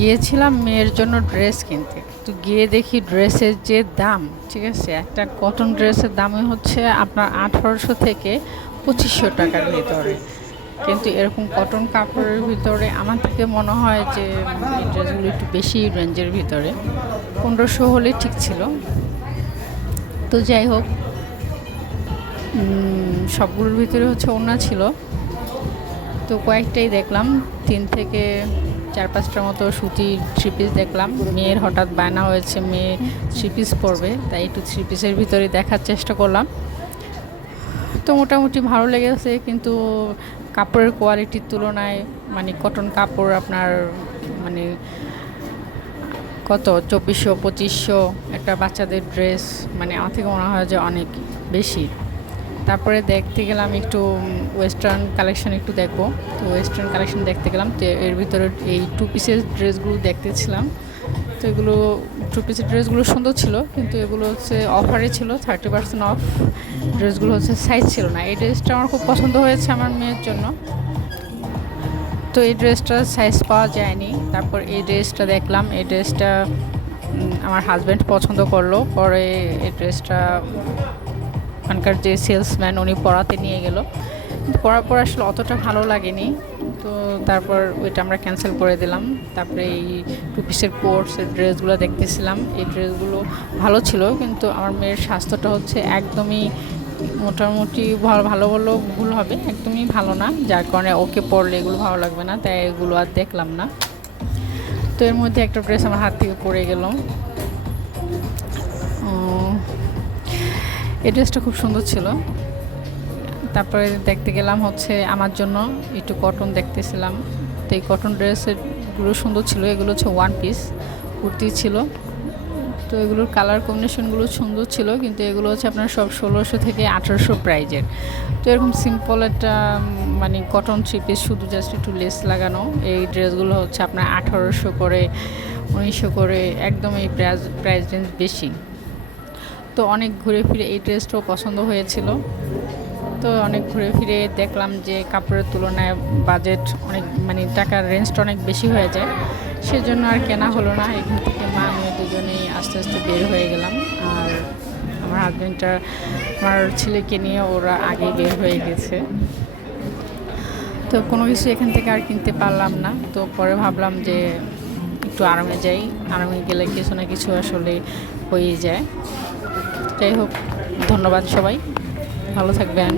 গিয়েছিলাম মেয়ের জন্য ড্রেস কিনতে। তো গিয়ে দেখি ড্রেসের যে দাম, ঠিক আছে, একটা কটন ড্রেসের দামই হচ্ছে আপনার ১৮০০ থেকে ২৫০০ টাকার ভিতরে। কিন্তু এরকম কটন কাপড়ের ভিতরে আমার থেকে মনে হয় যে এই ড্রেসগুলো একটু বেশি রেঞ্জের ভিতরে। ১৫০০ হলে ঠিক ছিল। তো যাই হোক, সবগুলোর ভিতরে হচ্ছে ওড়না ছিল। তো কয়েকটাই দেখলাম, ৩ থেকে ৪-৫টার মতো সুতির থ্রি পিস দেখলাম। মেয়ের হঠাৎ বায়না হয়েছে মেয়ে থ্রি পিস পরবে, তাই একটু থ্রি পিসের ভিতরে দেখার চেষ্টা করলাম। তো মোটামুটি ভালো লেগেছে, কিন্তু কাপড়ের কোয়ালিটির তুলনায় মানে কটন কাপড় আপনার মানে কত ২৪০০-২৫০০ একটা বাচ্চাদের ড্রেস, মানে আমার থেকে মনে হয় যে অনেক বেশি। তারপরে দেখতে গেলাম একটু ওয়েস্টার্ন কালেকশন একটু দেখবো। তো ওয়েস্টার্ন কালেকশন দেখতে গেলাম, তো এর ভিতরে এই টু পিসের ড্রেসগুলো দেখতেছিলাম। তো এগুলো টু পিসের ড্রেসগুলো সুন্দর ছিল, কিন্তু এগুলো হচ্ছে অফারে ছিল, 30% অফ। ড্রেসগুলো হচ্ছে সাইজ ছিল না। এই ড্রেসটা আমার খুব পছন্দ হয়েছে আমার মেয়ের জন্য। তো এই ড্রেসটার সাইজ পাওয়া যায়নি। তারপর এই ড্রেসটা দেখলাম, এই ড্রেসটা আমার হাজব্যান্ড পছন্দ করলো। পরে এই ড্রেসটা ওখানকার যে সেলসম্যান উনি পরাতে নিয়ে গেল, কিন্তু পরার পর আসলে অতটা ভালো লাগেনি। তো তারপর ওইটা আমরা ক্যান্সেল করে দিলাম। তারপরে এই টু পিসের কোর্সের ড্রেসগুলো দেখতেছিলাম, এই ড্রেসগুলো ভালো ছিল, কিন্তু আমার মেয়ের স্বাস্থ্যটা হচ্ছে একদমই মোটামুটি ভালো বললেও ভুল হবে, একদমই ভালো না, যার কারণে ওকে পরলে এগুলো ভালো লাগবে না, তাই এগুলো আর দেখলাম না। তো এর মধ্যে একটা ড্রেস আমার হাত থেকে পড়ে গেল। এই ড্রেসটা খুব সুন্দর ছিল। তারপরে দেখতে গেলাম হচ্ছে আমার জন্য একটু কটন দেখতেছিলাম। তো এই কটন ড্রেসেরগুলো সুন্দর ছিল। এগুলো হচ্ছে ওয়ান পিস কুর্তি ছিল। তো এগুলোর কালার কম্বিনেশনগুলো সুন্দর ছিল, কিন্তু এগুলো হচ্ছে আপনার সব ১৬০০ থেকে ১৮০০ প্রাইজের। তো এরকম সিম্পল একটা মানে কটন থ্রি পিস, শুধু জাস্ট একটু লেস লাগানো, এই ড্রেসগুলো হচ্ছে আপনার ১৮০০ করে ১৯০০ করে, একদম এই প্রাইস রেঞ্জ বেশি। তো অনেক ঘুরে ফিরে এই ড্রেসটাও পছন্দ হয়েছিল। তো অনেক ঘুরে ফিরে দেখলাম যে কাপড়ের তুলনায় বাজেট অনেক, মানে টাকার রেঞ্জটা অনেক বেশি হয়ে যায়, সেজন্য আর কেনা হলো না। এখান থেকে মা মেয়ে দুজনেই আস্তে আস্তে বের হয়ে গেলাম। আর আমার হাজব্যান্ডটা আমার ছেলেকে নিয়ে ওরা আগে বের হয়ে গেছে। তো কোনো কিছু এখান থেকে আর কিনতে পারলাম না। তো পরে ভাবলাম যে একটু আরামে যাই, আরামে গেলে কিছু না কিছু আসলে হয়েই যায়। যাই হোক, ধন্যবাদ সবাই, ভালো থাকবেন।